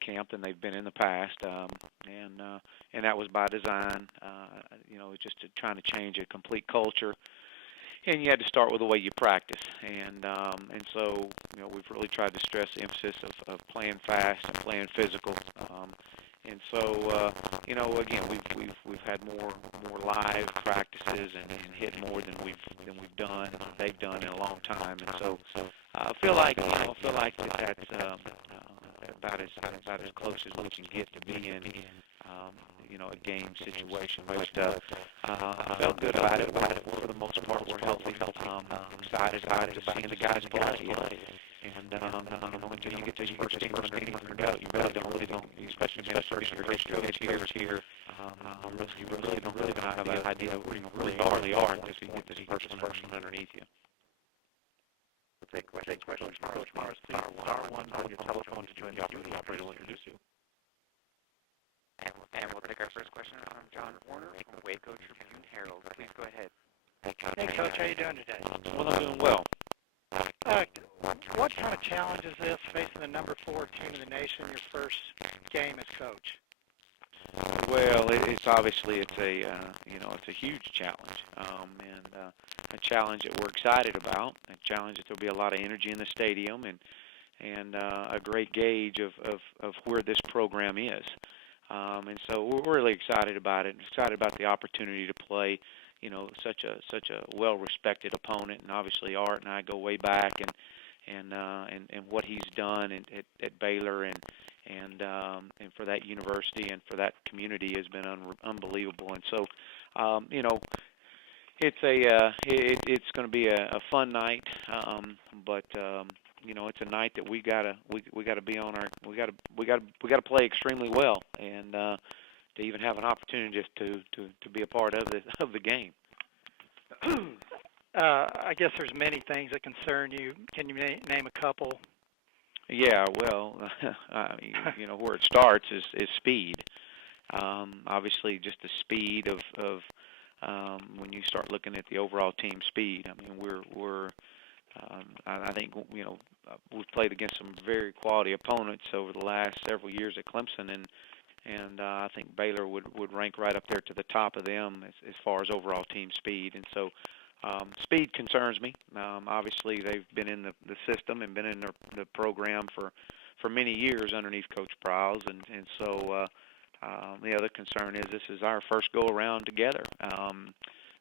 camp than they've been in the past, and that was by design. Just trying to change a complete culture, and you had to start with the way you practice, and so we've really tried to stress the emphasis of playing fast and playing physical. And so, again, we've had more live practices and hit more than we've done, they've done in a long time. And so, I feel like that's about as close as we can get to being, a game situation. But I felt good about it. For the most part, we're healthy. Excited about just seeing the guys play. And until you get to your first game under your belt, you really don't, especially being a first-year head coach here. You really don't have an idea of where you really are until you get this first one underneath you. We'll take questions from Coach Mars. Please star one on your telephone to join the queue. The operator will introduce you. And we'll take our first question from John Warner from Waco Tribune Herald. Please go ahead. Hey, Coach, how you doing today? Well, I'm doing well. What kind of challenge is this facing the number 4 team in the nation, your first game as coach? Well, it's a huge challenge, and a challenge that we're excited about. A challenge that there'll be a lot of energy in the stadium, and a great gauge of where this program is. And so we're really excited about it. Excited about the opportunity to play, such a well-respected opponent. And obviously, Art and I go way back, and what he's done at Baylor and for that university and for that community has been unbelievable. And so, it's going to be a fun night, but it's a night that we gotta be on our we gotta play extremely well, and to even have an opportunity just to be a part of the game. I guess there's many things that concern you. Can you name a couple? Yeah, well, where it starts is speed. Obviously, just the speed of when you start looking at the overall team speed. I mean, I think we've played against some very quality opponents over the last several years at Clemson, and I think Baylor would rank right up there to the top of them as far as overall team speed. And so speed concerns me. Obviously, they've been in the system and been in the program for many years underneath Coach Prowse, and so the other concern is this is our first go-around together.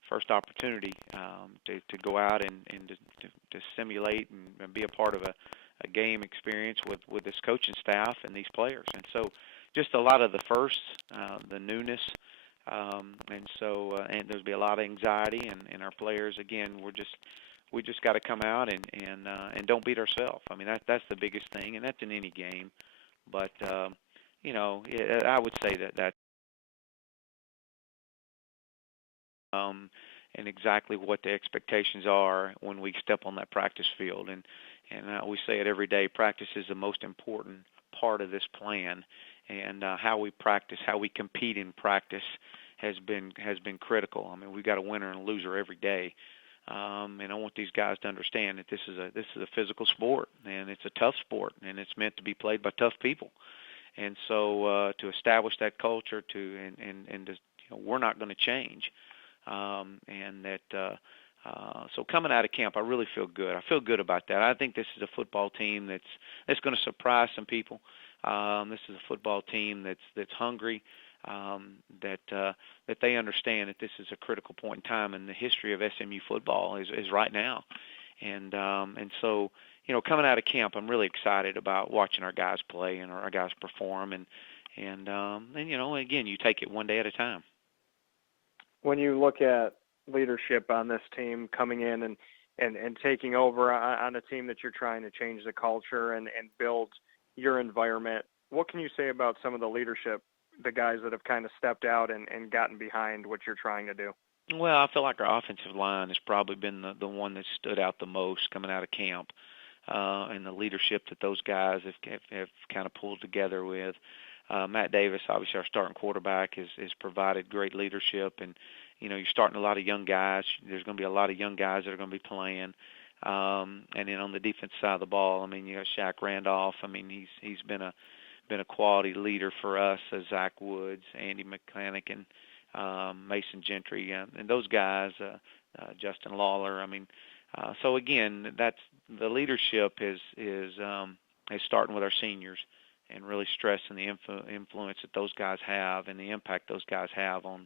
First opportunity to go out and to simulate and be a part of a game experience with this coaching staff and these players. And so just a lot of the firsts, the newness, and so and there's be a lot of anxiety, and our players, again, we just got to come out and don't beat ourselves. I mean, that's the biggest thing, and that's in any game. But I would say that and exactly what the expectations are when we step on that practice field. And we say it every day, practice is the most important part of this plan. And how we practice, how we compete in practice has been critical. I mean, we've got a winner and a loser every day. And I want these guys to understand that this is a physical sport, and it's a tough sport, and it's meant to be played by tough people. And so to establish that culture, we're not going to change. And that so coming out of camp, I really feel good. I feel good about that. I think this is a football team that's going to surprise some people. This is a football team that's hungry. That they understand that this is a critical point in time in the history of SMU football is right now. And so coming out of camp, I'm really excited about watching our guys play and our guys perform. And again, you take it one day at a time. When you look at leadership on this team coming in and taking over on a team that you're trying to change the culture and build your environment, what can you say about some of the leadership, the guys that have kind of stepped out and gotten behind what you're trying to do? Well, I feel like our offensive line has probably been the one that stood out the most coming out of camp, and the leadership that those guys have kind of pulled together with. Matt Davis, obviously our starting quarterback, has provided great leadership, and you're starting a lot of young guys. There's going to be a lot of young guys that are going to be playing, and then on the defense side of the ball, I mean, you got Shaq Randolph. I mean, he's been a been a quality leader for us, Zach Woods, Andy McClanahan, Mason Gentry, and those guys, Justin Lawler. I mean, so again, that's the leadership is starting with our seniors and really stressing the influence that those guys have and the impact those guys have on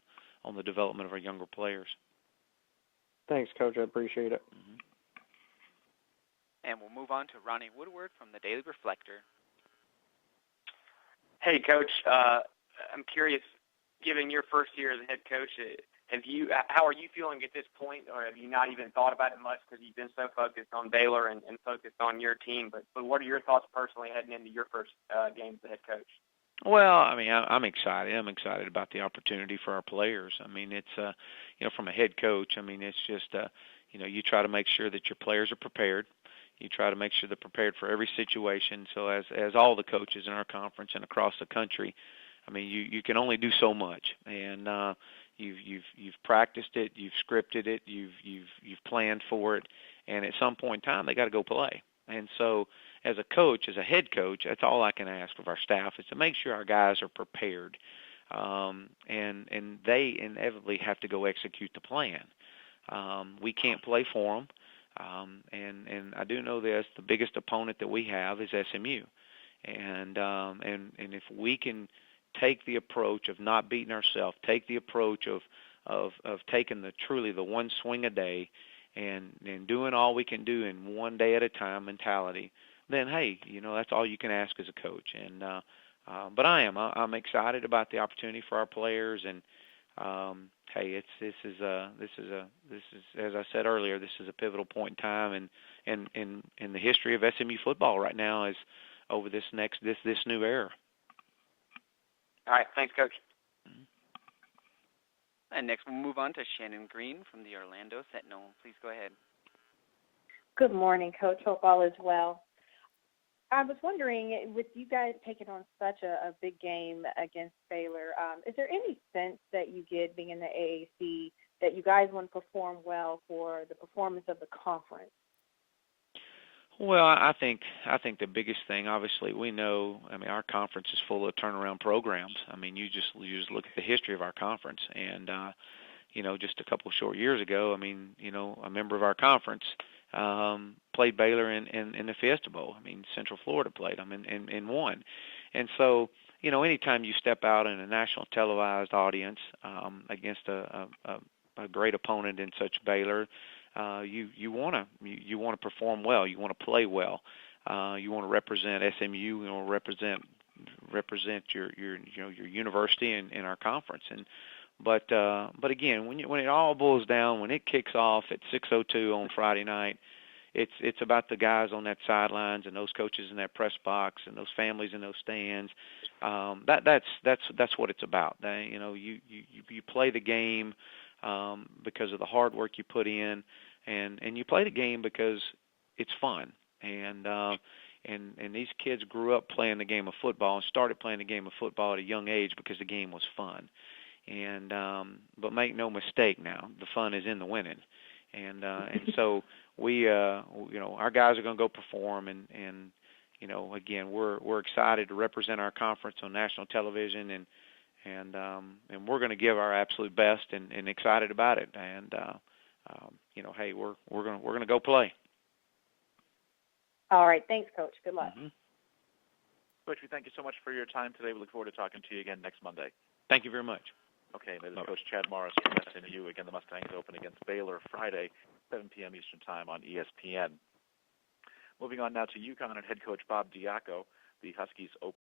the development of our younger players. Thanks, Coach. I appreciate it. Mm-hmm. And we'll move on to Ronnie Woodward from the Daily Reflector. Hey, Coach. I'm curious, given your first year as a head coach, how are you feeling at this point, or have you not even thought about it much because you've been so focused on Baylor and focused on your team? But what are your thoughts personally heading into your first game as the head coach? Well, I mean, I'm excited. I'm excited about the opportunity for our players. I mean, it's from a head coach, I mean, it's just you try to make sure that your players are prepared. You try to make sure they're prepared for every situation. So as all the coaches in our conference and across the country, I mean, you can only do so much, and you've practiced it, you've scripted it, you've planned for it, and at some point in time they got to go play. And so as a coach, as a head coach, that's all I can ask of our staff is to make sure our guys are prepared, and they inevitably have to go execute the plan. We can't play for them, and I do know this: the biggest opponent that we have is SMU, and if we can take the approach of not beating ourselves, take the approach of taking truly the one swing a day, and doing all we can do in one day at a time mentality, then hey, that's all you can ask as a coach. And but I'm excited about the opportunity for our players, and hey, this is as I said earlier, this is a pivotal point in time, and in the history of SMU football right now is over this new era. All right, thanks, Coach. And next we'll move on to Shannon Green from the Orlando Sentinel. Please go ahead. Good morning, Coach. Hope all is well. I was wondering, with you guys taking on such a big game against Baylor, is there any sense that you get being in the AAC that you guys want to perform well for the performance of the conference? Well, I think the biggest thing, obviously, we know. I mean, our conference is full of turnaround programs. I mean, you just look at the history of our conference, and just a couple of short years ago, I mean, a member of our conference played Baylor in the Fiesta Bowl. I mean, Central Florida played them and won. And so, anytime you step out in a national televised audience against a great opponent in such Baylor, you want to perform well. You want to play well. You want to represent SMU. You want to represent your university and our conference. But again, when it all boils down, when it kicks off at 6:02 on Friday night, it's about the guys on that sidelines and those coaches in that press box and those families in those stands. That's what it's about. You play the game because of the hard work you put in, and you play the game because it's fun. And these kids grew up playing the game of football and started playing the game of football at a young age because the game was fun. And but make no mistake, now the fun is in the winning. And so we our guys are going to go perform, and again, we're excited to represent our conference on national television, and we're going to give our absolute best, and excited about it. And hey, we're going to go play. All right, thanks, Coach. Good luck. Mm-hmm. Coach, we thank you so much for your time today. We look forward to talking to you again next Monday. Thank you very much. Okay, that is Coach Chad Morris from SMU. Again, the Mustangs open against Baylor Friday, 7 p.m. Eastern Time on ESPN. Moving on now to UConn and head coach Bob Diaco. The Huskies open